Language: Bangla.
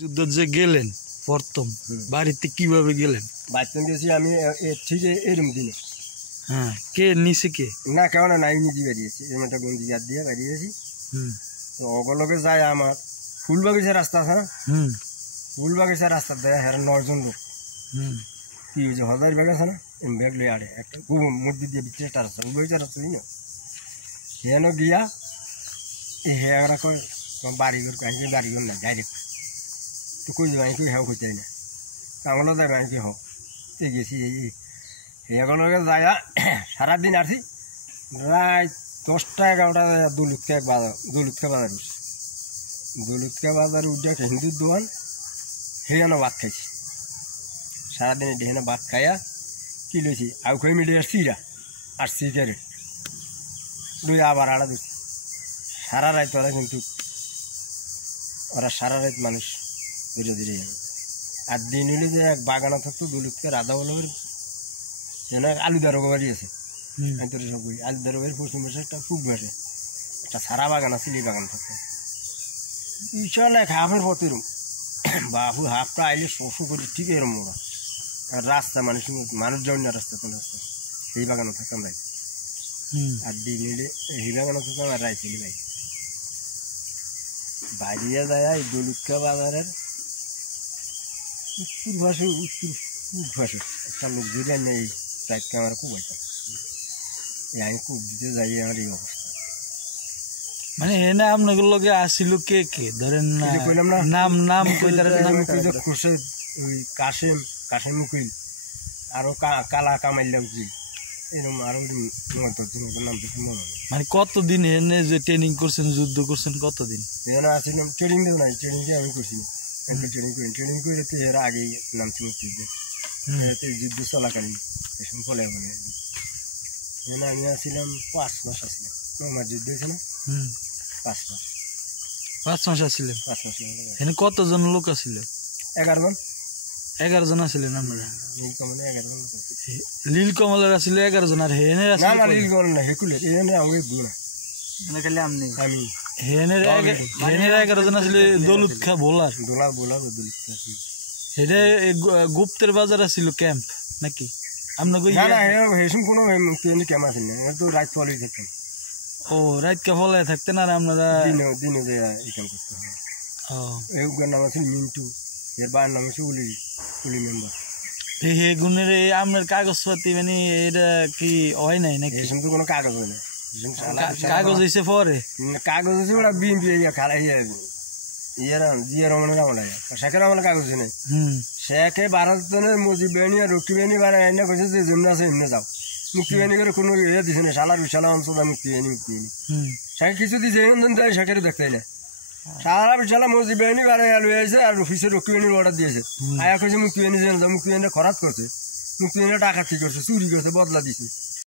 যুদ্ধ যে গেলেন প্রথম বাড়িতে কিভাবে গেলেন? বাড়িতে গেছি আমি ঠিক এরম দিনে। হ্যাঁ, কে নিচে কে? না কেউ না, নাই নিজে বেরিয়েছি, এরম একটা গঞ্জি গাছ দিয়ে বেরিয়েছি। তো ওগুলোকে যায় আমার ফুল বাগিচার রাস্তা আছে না, ফুল বাগিচার রাস্তা দেয় হ্যাঁ 9 জন লোক। কি হয়েছে হজার ব্যাগ আছে না, ব্যাগ লিয়ে আড়ে একটা মসজিদ দিয়ে বিচ্ছে রাস্তা ফুল বাগিচার রাস্তা দিই না হেন গিয়া এই হ্যাঁ কয় বাড়িঘর কাহিনি বাড়িঘর না ডাইরেক্ট তো কই যাই তুই হ্যাঁ খুঁজে না কামলা দেয় আমি কি হোক গেছি এগুলোকে যায় সারাদিন আসি প্রায় 10টা 11টা দৌলতকে বাজার দৌলতকে বাজার উঠছি, দৌলতকে বাজার উঠে হিন্দুর দোকান সেখানে ভাত খাইছি সারাদিন এখানে ভাত খাইয়া কি লইছি আউ খাই মিলিয়ে চিরা আর সিগারেট দুই আবার আড়া দিচ্ছি সারা রাত। ওরা কিন্তু ওরা সারা রাত মানুষ ধীরে ধীরে যাবে। আর দিন হলে যে এক বাগানা থাকতো দৌলতকে রাধা বলে যেন আলু দারোগা বাড়ি আছে সব আলু দারোগার পশ্চিম পাশে একটা পূব পাশে একটা সারা বাগান আছে, এই বাগান থাকতো বিশাল এক হাফের পথ এরম বাপু হাফটা আইলে শশু করি ঠিক এরম ওরা। আর রাস্তা মানুষ যাওয়ার না রাস্তা কোন রাস্তা এই বাগানে থাকতাম রাই। আর দিন হলে এই বাগানে থাকতাম আর রাই ছিলি ভাই বাইরিয়া যায় এই দৌলতকা বাজারের উত্তর ভাষে উত্তর পূব ভাষে একটা লোক যদি আনে এই রাইতকে আমার খুব হইতাম আমি খুব দিতে যাই আমার এই অবস্থা। মানে এনে আপনাদের লগে আসিল কে কে ধরেন নাম নাম খুরশেদ ওই কাশেম উকিল আরো কালা কামাইল্লা উকিল এরকম আরো নাম মানে কতদিন এনে যে ট্রেনিং করছেন যুদ্ধ করছেন কতদিন? এখানে আসছিলাম ট্রেনিং দেবো নাই, ট্রেনিং দিয়ে আমি করছি ট্রেনিং করে তো এর আগে নামছি মুক্তিযুদ্ধে যুদ্ধ চলাকালীন এসব ফলে মানে এখানে আমি আসছিলাম 5 মাস আসছিলাম। আমার যুদ্ধ হয়েছে না 5 মাস 5 মাস আসছিলেন। 5 মাস এখানে কতজন লোক আসছিল? 11 জন। 11 জন আসছিলেন আপনারা? নীলকমলে 11 জন। নীলকমলের আসছিল 11 জন। আর হেনের না না নীলকমল না হেকুলের এখানে আমাকে দু না খালি আমি হেনের 11 জন আসলে দৌলত খা বোলার দৌলত খা এটা গুপ্তের বাজার আসছিল ক্যাম্প নাকি আপনাকে? না না হেসুম কোনো ক্যাম্প আছে না, তো রাত ফলে থাকতেন। ও রাত কে ফলে থাকতেন আর আপনারা দিনে যে এই কাম করতে হয়। এই নাম আছে মিন্টু, এর বাবার নাম আছে উলি মেম্বার। এই গুণের আপনার কাগজপাতি মানে এটা কি হয় নাই নাকি? হেসুম তো কোনো কাগজ হয় না, কাগজ হয়েছে পরে কাগজ হচ্ছে ওরা বিএমপি খালাই জিয়া রহমানের আমলে শেখের আমলে কাগজ নেই। শেখে ভারত মুজিব বাহিনী আর রক্ষী বাহিনী বাড়ায় এনে কইছে যে যেমনি আছে এমনি যাও, মুক্তি বাহিনী করে কোনো ইয়ে দিছে না, সালার বিশালা অঞ্চল মুক্তি বাহিনী শেখ কিছু দিছে শেখের দেখতে না সারা বিশালা মুজিব বাহিনী বাড়ায় লয়ে আছে আর অফিসের রক্ষী বাহিনীর অর্ডার দিয়েছে। আয়া কইছে মুক্তি বাহিনী মুক্তি বাহিনী খরাত করছে, মুক্তি বাহিনী টাকা কি করছে চুরি করছে বদলা দিছে।